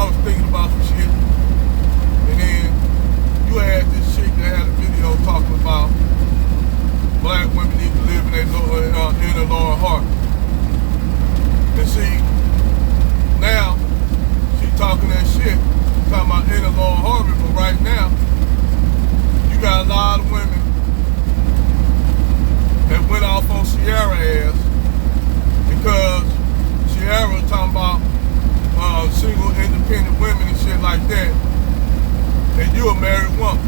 I was thinking about some shit, and then you had this chick that had a video talking about black women need to live in their inner lower heart. And see, now she talking that shit, talking about inner lower heart, but right now you got a lot of women that went off on Sierra ass because Sierra was talking about single independent women and shit like that, and you a married woman.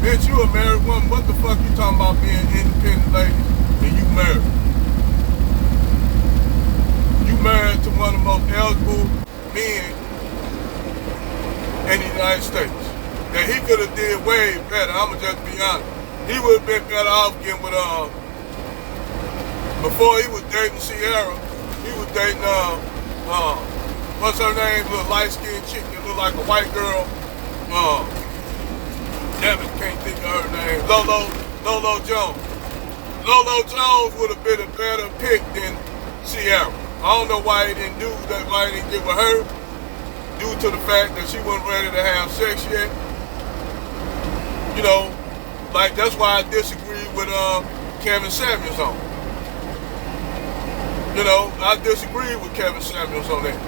Bitch, you a married woman, what the fuck you talking about being independent lady and you married? You married to one of the most eligible men in the United States. That he could have did way better, I'ma just be honest. He would have been better off getting with, before he was dating Sierra, he was dating, what's her name, little light-skinned chick that looked like a white girl, damn it, can't think of her name, Lolo Jones. Lolo Jones would have been a better pick than Sierra. I don't know why he didn't do that, why he didn't get with her, due to the fact that she wasn't ready to have sex yet. You know, like, that's why I disagree with Kevin Samuels on it. You know, I disagree with Kevin Samuels on that.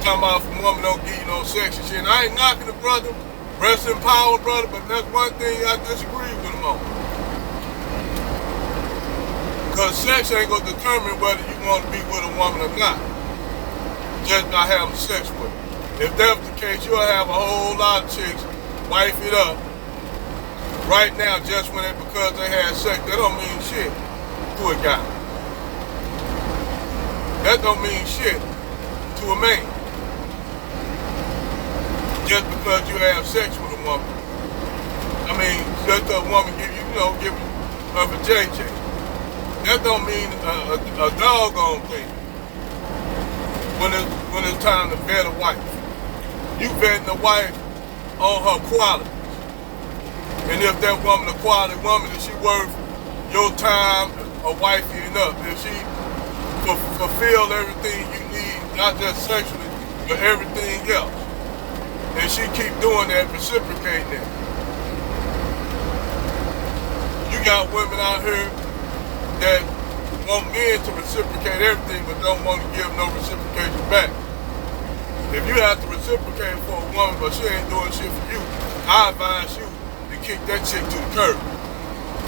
Talking about if a woman don't give you no sex and shit. And I ain't knocking the brother, rest in power, brother, but that's one thing I disagree with him on. Because sex ain't gonna determine whether you want to be with a woman or not. Just not having sex with her. If that was the case, you'll have a whole lot of chicks wife it up right now just because they had sex. That don't mean shit to a guy. That don't mean shit to a man. Just because you have sex with a woman. I mean, just a woman give you a JJ. That don't mean a doggone thing. When it's time to vet a wife. You vetting a wife on her qualities. And if that woman a quality woman, is she worth your time of wifey enough? If she fulfill everything you need, not just sexually, but everything else. And she keep doing that, reciprocating that. You got women out here that want men to reciprocate everything, but don't want to give no reciprocation back. If you have to reciprocate for a woman, but she ain't doing shit for you, I advise you to kick that chick to the curb.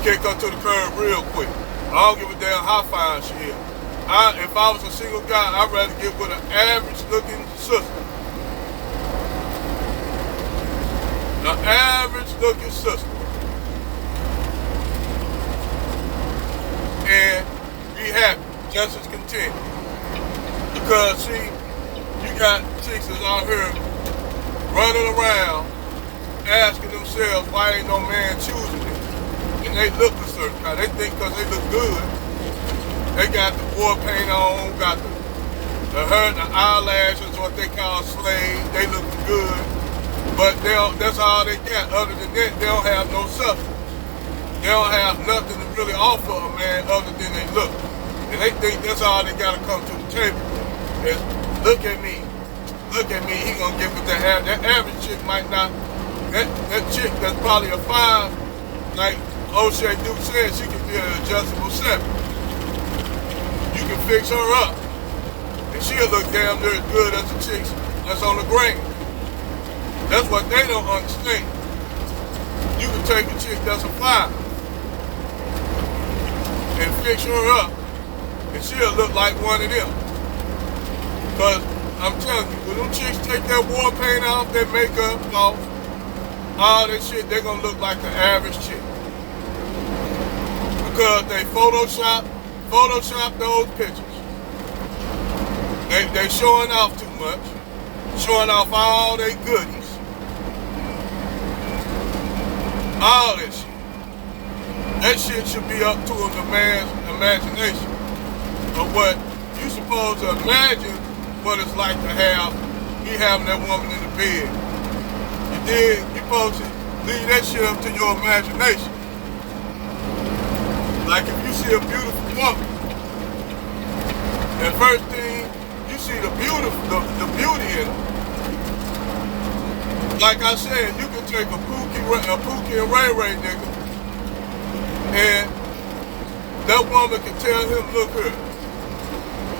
Kick her to the curb real quick. I don't give a damn how fine she is. If I was a single guy, I'd rather get with an average-looking sister. An average-looking sister. And be happy, just as content. Because, see, you got chicks that's out here running around asking themselves why ain't no man choosing them. And they look a certain kind. They think because they look good, they got the war paint on, got the hair, the eyelashes, what they call slaves. They look good, but that's all they got. Other than that, they don't have no substance. They don't have nothing to really offer a man other than they look. And they think that's all they got to come to the table with. Is look at me, he gonna get with that average. That average chick might not, that chick that's probably a 5, like O'Shea Duke said, she could be an adjustable 7. You can fix her up, and she'll look damn near as good as the chicks that's on the grain. That's what they don't understand. You can take a chick that's a 5 and fix her up, and she'll look like one of them. Because I'm telling you, when them chicks take that war paint off, their makeup off, all that shit, they're gonna look like the average chick. Because they Photoshop those pictures. They showing off too much, showing off all their goodies. All that shit. That shit should be up to a man's imagination of what you supposed to imagine what it's like to be having that woman in the bed. You supposed to leave that shit up to your imagination. Like if you see a beautiful woman, the first thing, you see the beauty in them. Like I said, you can take a Pookie and Ray Ray nigga, and that woman can tell him, look here,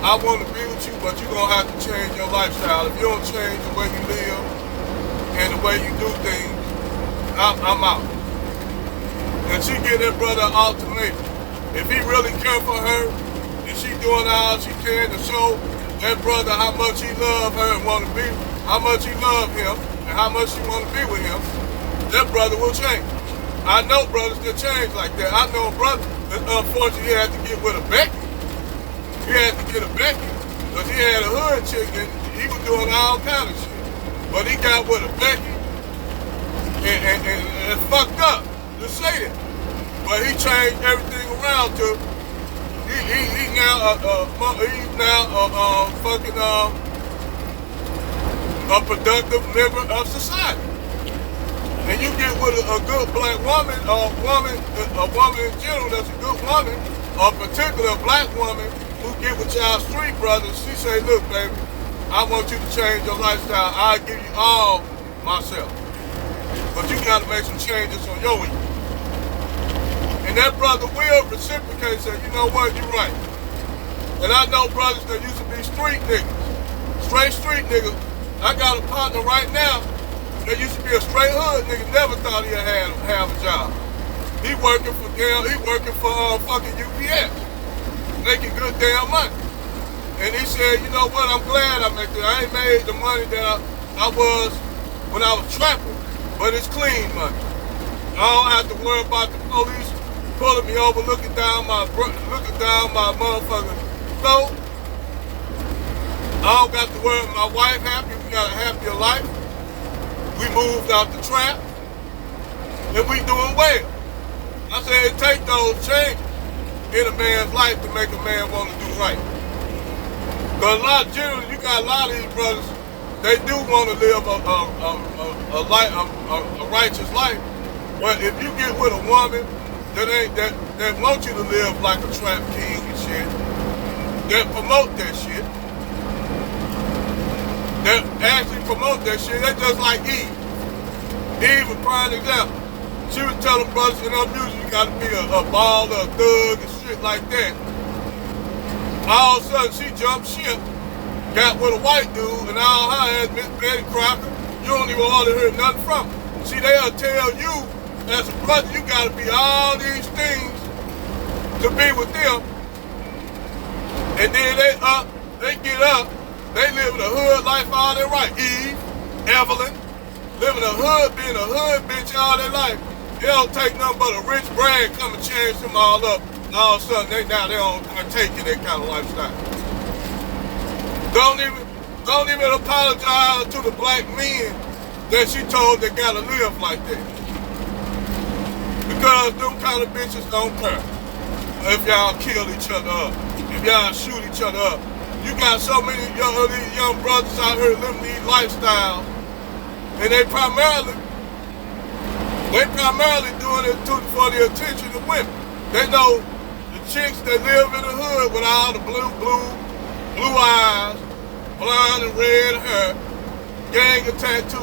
I want to be with you, but you're going to have to change your lifestyle. If you don't change the way you live and the way you do things, I'm out. And she give that brother an ultimatum. If he really care for her, and she doing all she can to show that brother how much he love her and want to be, how much he love him, and how much she want to be with him, that brother will change. I know brothers that change like that. I know a brother that unfortunately he had to get with a Becky. He had to get a Becky because he had a hood chick and he was doing all kind of shit. But he got with a Becky and fucked up to say that. But he changed everything around to he's now a productive member of society. And you get with a good black woman, or a woman in general that's a good woman, or a particular black woman who get with y'all street brothers, she say, look, baby, I want you to change your lifestyle. I'll give you all myself. But you gotta make some changes on your end. And that brother will reciprocate, say, you know what, you're right. And I know brothers that used to be street niggas, straight street niggas. I got a partner right now that used to be a straight hood nigga, never thought he'd have a job. He working for fucking UPS, making good damn money. And he said, you know what, I'm glad I make it. I ain't made the money that I was when I was trapping, but it's clean money. I don't have to worry about the police pulling me over, looking down my motherfucking throat. I don't got to worry. My wife happy. We got a happier life. We moved out the trap, and we doing well. I said it take those changes in a man's life to make a man want to do right. But generally, you got a lot of these brothers. They do want to live a righteous life. But if you get with a woman that wants you to live like a trap king and shit, that promote that shit, that actually promote that shit, they just like Eve. Eve, a prime example. She was telling brothers in her music, you gotta be a baller, a thug, and shit like that. All of a sudden, she jumped ship, got with a white dude, and all her ass, Miss Betty Crocker, you don't even hardly hear nothing from her. See, they'll tell you, as a brother, you gotta be all these things to be with them. And then they get up, they live in a hood life all their life. Eve, Evelyn, living a hood, being a hood bitch all their life. They don't take nothing but a rich brand come and change them all up. And all of a sudden, they don't partake in that kind of lifestyle. Don't even apologize to the black men that she told they gotta live like that. Because them kind of bitches don't care if y'all kill each other up, if y'all shoot each other up. You got so many young brothers out here living these lifestyles, and they primarily doing it for the attention of women. They know the chicks that live in the hood with all the blue eyes, blonde and red hair, gang of tattoos,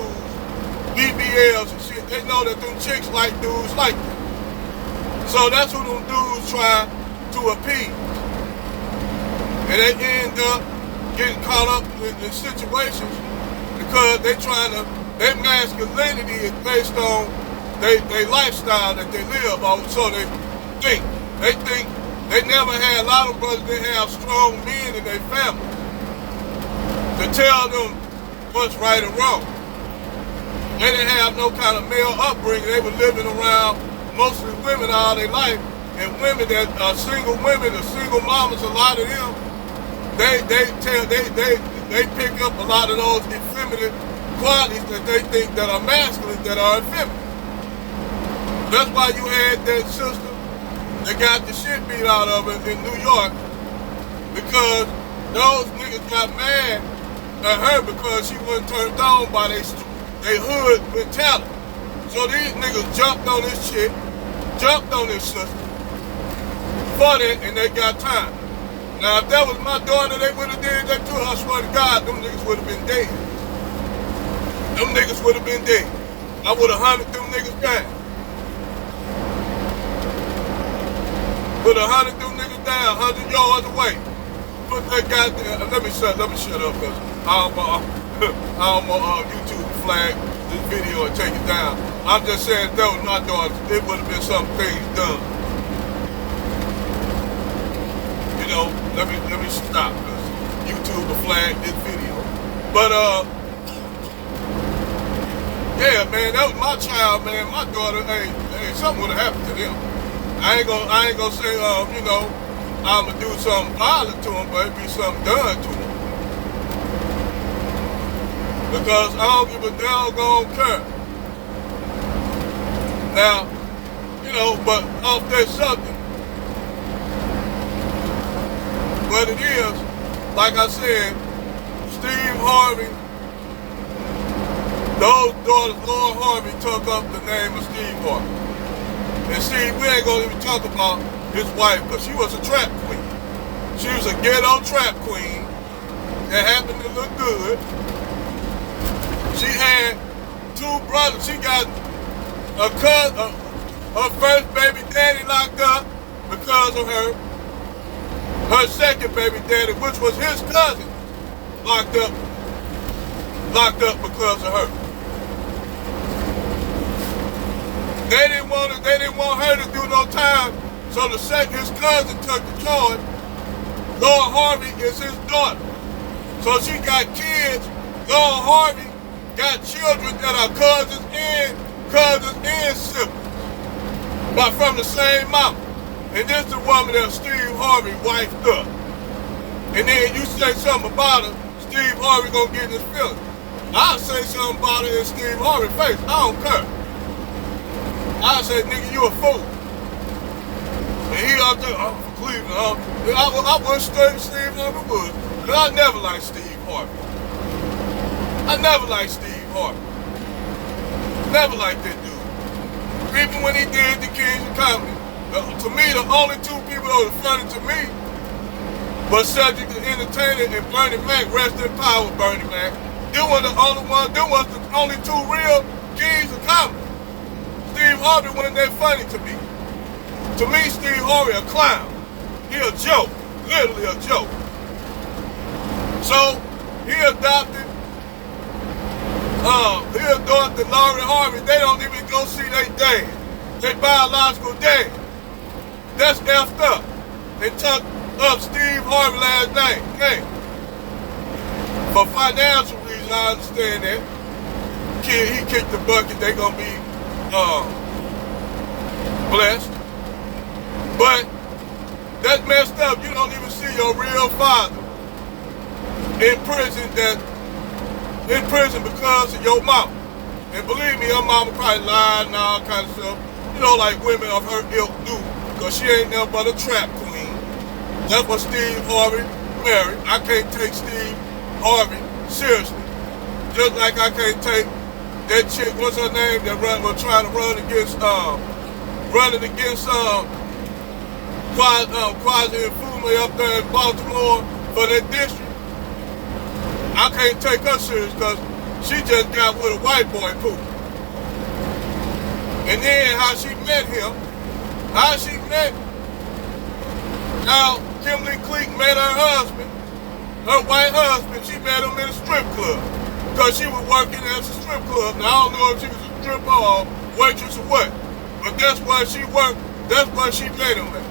BBLs and shit. They know that them chicks like dudes like that. So that's who them dudes try to appease. And they end up getting caught up in situations because their masculinity is based on their lifestyle that they live on. So they think they never had, a lot of brothers, they have strong men in their family to tell them what's right and wrong. They didn't have no kind of male upbringing. They were living around mostly women all their life, and women that are single women or single mamas, a lot of them, they pick up a lot of those effeminate qualities that they think that are masculine, that are effeminate. That's why you had that sister that got the shit beat out of her in New York, because those niggas got mad at her because she wasn't turned on by they hood mentality. So these niggas jumped on this chick, jumped on this sister for that, and they got time. Now, if that was my daughter, they would have did that to her. I swear to God, them niggas would have been dead. Them niggas would have been dead. I would have hunted them niggas down. Would have hunted them niggas down 100 yards away. Put that goddamn. Let me shut up, cause I don't want YouTube to flag this video and take it down. I'm just saying, if that was my daughter, it would have been some things done. You know, let me stop, cause YouTube will flag this video. But yeah, man, that was my child, man. My daughter, hey, something would have happened to them. I ain't gonna say, you know, I'ma do something violent to them, but it'd be something done to them. Because I don't give a doggone care. Now, you know, but off that subject, what it is, like I said, Steve Harvey, those daughters, Lord Harvey took up the name of Steve Harvey. And see, we ain't gonna even talk about his wife, because she was a trap queen. She was a ghetto trap queen that happened to look good. She had two brothers. She got a cousin, her first baby daddy locked up because of her. Her second baby daddy, which was his cousin, locked up because of her. They didn't want her to do no time, so his cousin took the charge. Lord Harvey is his daughter. So she got kids. Lord Harvey got children that are cousins and siblings, but from the same mama. And this is the woman that Steve Harvey wifed up. And then you say something about her, Steve Harvey gonna get in his feelings. I'll say something about her in Steve Harvey's face. I don't care. I say, nigga, you a fool. And he out there, I'm from Cleveland. I wouldn't stay with Steve Harvey Woods, because I never liked Steve Harvey. I never liked Steve Harvey. Never liked that dude. Even when he did the Kings of Comedy, to me, the only two people that were funny to me was Subject to Entertainment and Bernie Mac. Rest in power, Bernie Mac. They were the only one. They was the only two real Kings of Comedy. Steve Harvey wasn't that funny to me. To me, Steve Harvey a clown. He a joke, literally a joke. So he adopted Laurie Harvey. They don't even go see their dad, their biological dad. That's effed up. They took up Steve Harvey's last name. Hey, for financial reasons, I understand that. Kid, he kicked the bucket. They gonna be blessed. But that's messed up. You don't even see your real father in prison because of your mama. And believe me, her mama probably lied and all kinds of stuff. You know, like women of her ilk do, because she ain't nothing but a trap queen. That's what Steve Harvey married. I can't take Steve Harvey seriously. Just like I can't take that chick, what's her name, that was trying to run against Quasi and Fume up there in Baltimore for that district. I can't take her serious because she just got with a white boy poop. And then how she met him, now Kimberly Cleek met her husband, her white husband. She met him in a strip club because she was working at a strip club. Now I don't know if she was a stripper or waitress or what, but that's where she worked. That's where she met him at.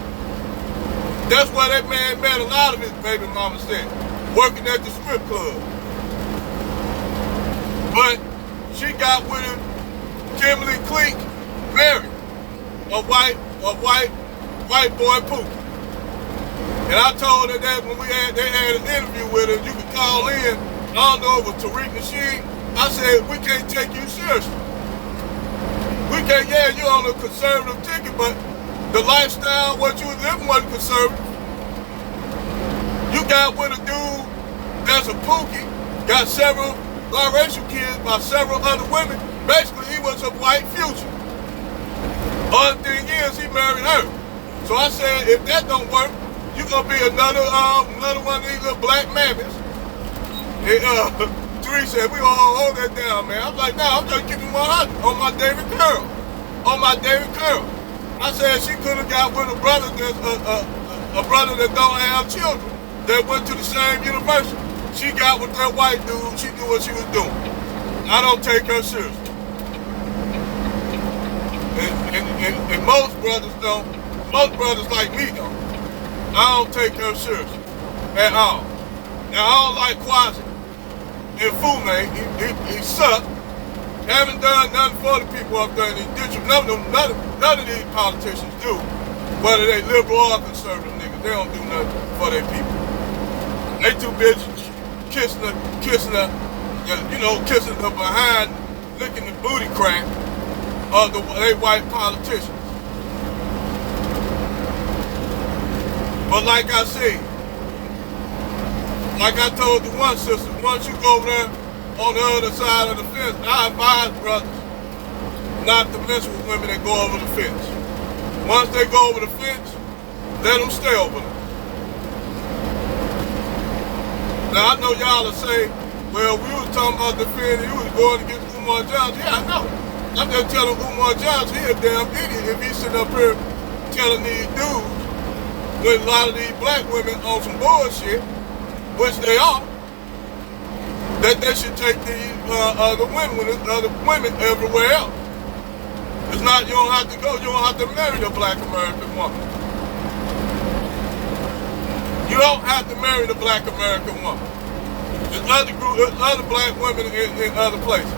That's where that man met a lot of his baby mamas at, working at the strip club. But she got with him, Kimberly Cleek married a white boy poop. And I told her that when they had an interview with her, you could call in. I don't know if it was Tariq Nasheed. I said, we can't take you seriously. We can't, yeah, you're on a conservative ticket, but the lifestyle, what you was living wasn't conservative. You got with a dude that's a pookie, got several biracial kids by several other women. Basically, he was a white future. Other thing is, he married her. So I said, if that don't work, You gonna be another one of these little black mammies. And Three said, we gonna hold that down, man. I'm like, nah, I'm just keeping 100 on my David Curl. On my David Curl. I said she could have got with a brother that's a brother that don't have children that went to the same university. She got with that white dude. She knew what she was doing. I don't take her seriously. And most brothers don't. Most brothers like me don't. I don't take her seriously at all. Now I don't like Quasi and Fume. He sucked. Haven't done nothing for the people up there in these districts. None of these politicians do. Whether they liberal or conservative niggas, they don't do nothing for their people. They too busy kissing the behind, licking the booty crack of they white politicians. But like I said, like I told the one sister, once you go there on the other side of the fence, I advise brothers not to mess with women that go over the fence. Once they go over the fence, let them stay over there. Now I know y'all will say, well, we was talking about defending, you was going against Umar Johnson. Yeah, I know. I'm just telling Umar Johnson, he a damn idiot if he's sitting up here telling these dudes with a lot of these black women on some bullshit, which they are, that they should take these other women everywhere else. It's not, you don't have to go, you don't have to marry a black American woman. You don't have to marry the black American woman. There's other black women in other places.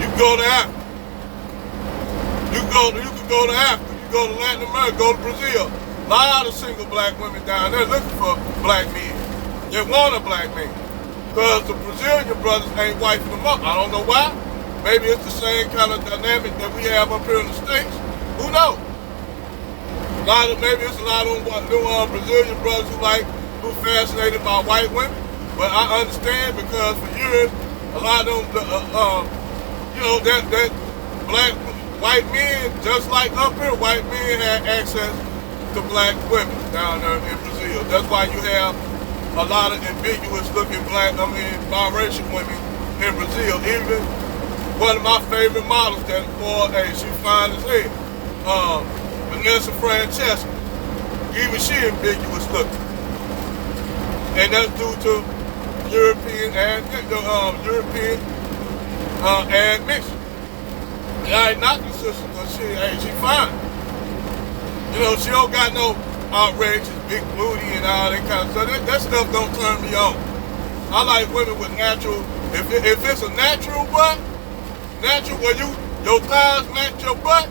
You go to Africa. You can go to Africa. You go to Latin America. Go to Brazil. A lot of single black women down there looking for black men. They want a black man. Because the Brazilian brothers ain't wiping them up. I don't know why. Maybe it's the same kind of dynamic that we have up here in the States. Who knows? Maybe it's a lot of them Brazilian brothers who fascinated by white women. But I understand because for years, a lot of them, that black white men, just like up here, white men had access to black women down there in Brazil. That's why you have a lot of ambiguous looking biracial women in Brazil. Even one of my favorite models that, she fine as hell. Vanessa Francesca, even she ambiguous looking, and that's due to European admission. And I ain't knocking sister, but she fine. You know, she don't got no outrageous big booty and all that kind of stuff. That stuff don't turn me on. I like women with natural. If it's a natural butt, where your thighs match your butt,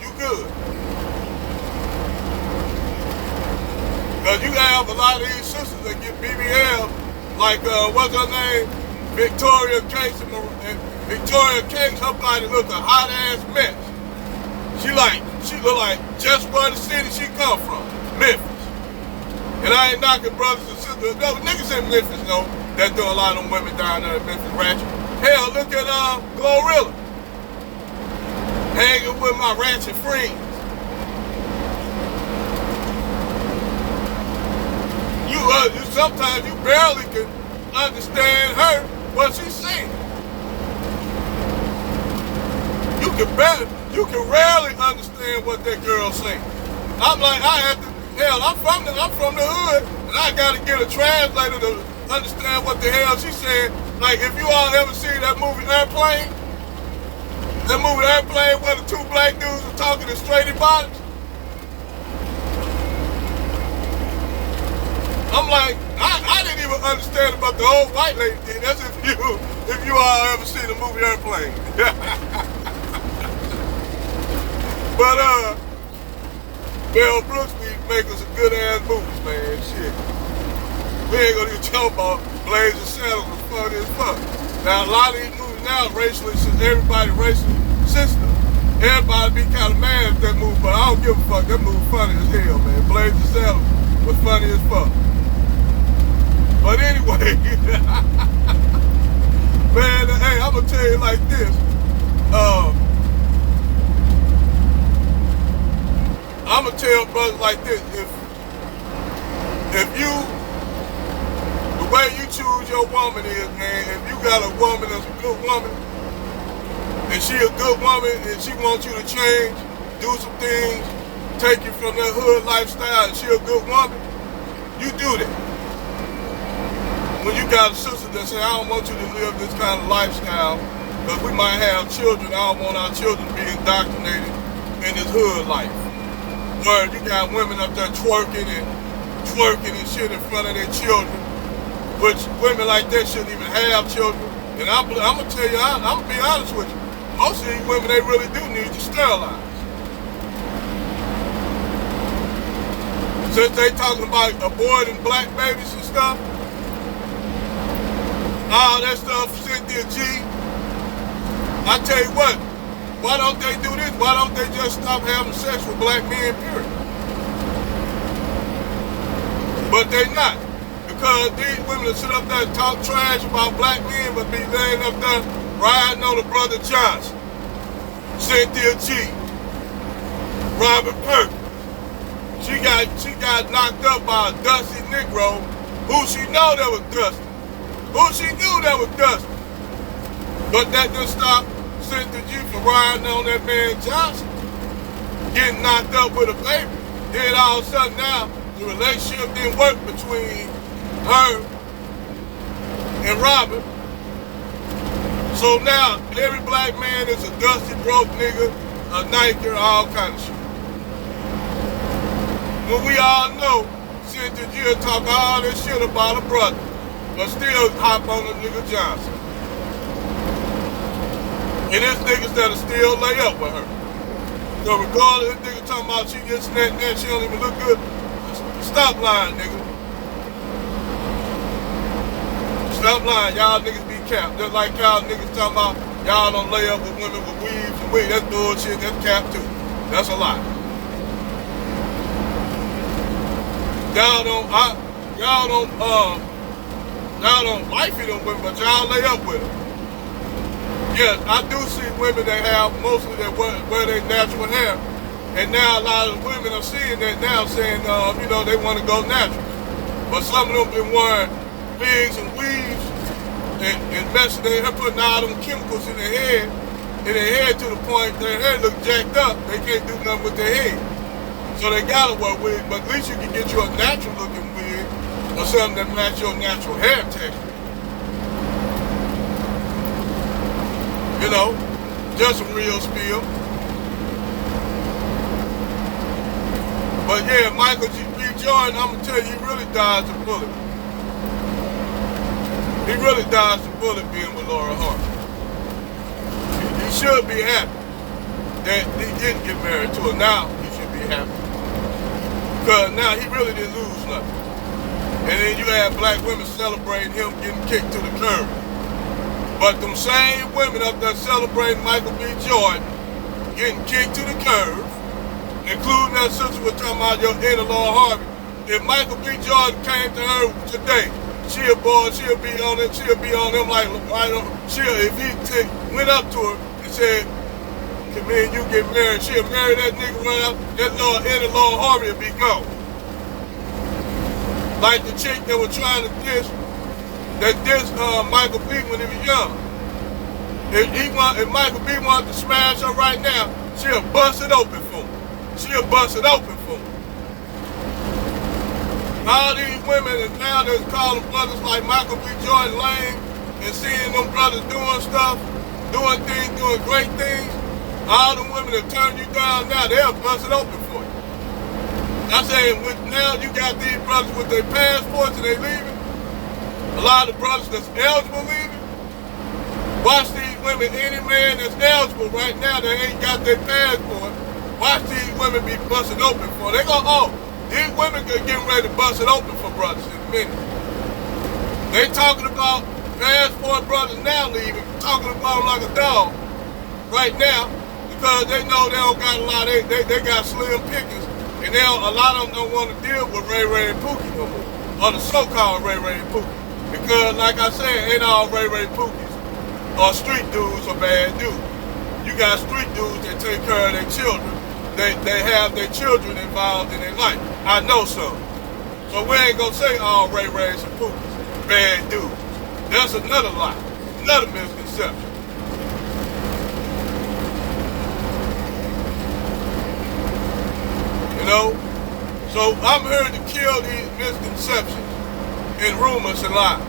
you good. Because you have a lot of these sisters that get BBL, like, what's her name? Victoria Case. Victoria Case, her body look a hot-ass mess. She look like just where the city she come from, Memphis. And I ain't knocking brothers and sisters. No, niggas in Memphis know that there are a lot of them women down there in Memphis ratchet. Hell, look at Glorilla. Hanging with my ratchet friends. Sometimes you barely can understand her, what she's saying. You can rarely understand what that girl's saying. I'm like, I'm from the hood, and I gotta get a translator to understand what the hell she's saying. Like, if you all ever see that movie Airplane, where the two black dudes are talking in straighty bodies, I'm like, I didn't even understand about the old white lady thing. That's if you all ever seen the movie Airplane. But Mel Brooks be making some good ass movies, man. Shit. We ain't gonna even talk about Blazing Saddles was funny as fuck. Now a lot of these movies now racially, since everybody racially sensitive. Everybody be kind of mad at that movie, but I don't give a fuck. That movie funny as hell, man. Blazing Saddles was funny as fuck. But anyway, man, hey, I'm gonna tell you like this. I'ma tell brothers like this: if you, the way you choose your woman is, man, if you got a woman that's a good woman, and she a good woman, and she wants you to change, do some things, take you from that hood lifestyle, and she a good woman, you do that. When you got a sister that say, I don't want you to live this kind of lifestyle, because we might have children, I don't want our children to be indoctrinated in this hood life. Where you got women up there twerking and shit in front of their children, which women like that shouldn't even have children. And I'm gonna tell you, I'm gonna be honest with you, most of these women, they really do need to sterilize. Since they talking about aborting black babies and stuff, all that stuff, Cynthia G, I tell you what, why don't they do this? Why don't they just stop having sex with black men, period? But they not. Because these women that sit up there and talk trash about black men but be laying up there riding on the brother Johnson, Cynthia G, Robert Perkins. She got knocked up by a dusty Negro who she know that was dusty. Who she knew that was dusty. But that didn't stop Cynthia G from riding on that man Johnson, getting knocked up with a baby. Then all of a sudden now, the relationship didn't work between her and Robert. So now, every black man is a dusty, broke nigga, a niker, all kind of shit. When we all know Cynthia G talk all this shit about her brother, but still hop on the nigga Johnson. And there's niggas that'll still lay up with her. So regardless, this nigga talking about she gets that, she don't even look good. Stop lying, nigga. Stop lying. Y'all niggas be capped. Just like y'all niggas talking about y'all don't lay up with women with weaves and weed. That's bullshit. That's cap too. That's a lie. Y'all don't wifey them women, but y'all lay up with them. Yes, I do see women that have mostly that wear their natural hair. And now a lot of women are seeing that now, saying, they want to go natural. But some of them been wearing wigs and weaves and messing their hair, putting all them chemicals in their head to the point their hair look jacked up. They can't do nothing with their head. So they gotta wear wigs, but at least you can get you a natural looking wig or something that match your natural hair texture. You know, just some real spill. But yeah, Michael B. Jordan, I'm gonna tell you, he really dodged a bullet. He really dodged a bullet being with Laura Harvey. He should be happy that he didn't get married to her. Now he should be happy. Because now he really didn't lose nothing. And then you have black women celebrating him getting kicked to the curb. But them same women up there celebrating Michael B. Jordan getting kicked to the curb, including that sister we're talking about, your in-law Harvey. If Michael B. Jordan came to her today, she'll be on him like, if he went up to her and said, can me and you get married, she'll marry that nigga right up, that little in-law Harvey will be gone. Like the chick that was trying to diss Michael B. when he was young. If Michael B. wanted to smash her right now, she'll bust it open for him. She'll bust it open for him. All these women and now they're calling brothers like Michael B. Jordan lame and seeing them brothers doing stuff, doing things, doing great things. All the women that turn you down now, they'll bust it open for you. I'm saying now you got these brothers with their passports and they leaving. A lot of brothers that's eligible leaving. Watch these women, any man that's eligible right now that ain't got their passport, watch these women be busted open for. They go, these women are getting ready to bust it open for brothers in a minute. They talking about passport brothers now leaving, talking about them like a dog right now because they know they don't got a lot, they got slim pickings and a lot of them don't want to deal with Ray Ray and Pookie no more, or the so-called Ray Ray and Pookie. Because like I said, ain't all Ray Ray Pookies or street dudes or bad dudes. You got street dudes that take care of their children they have their children involved in their life. I know some. So we ain't gonna say all Ray Rays and Pookies bad dudes. That's another lie, another misconception. You know? So I'm here to kill these misconceptions and rumors and lies.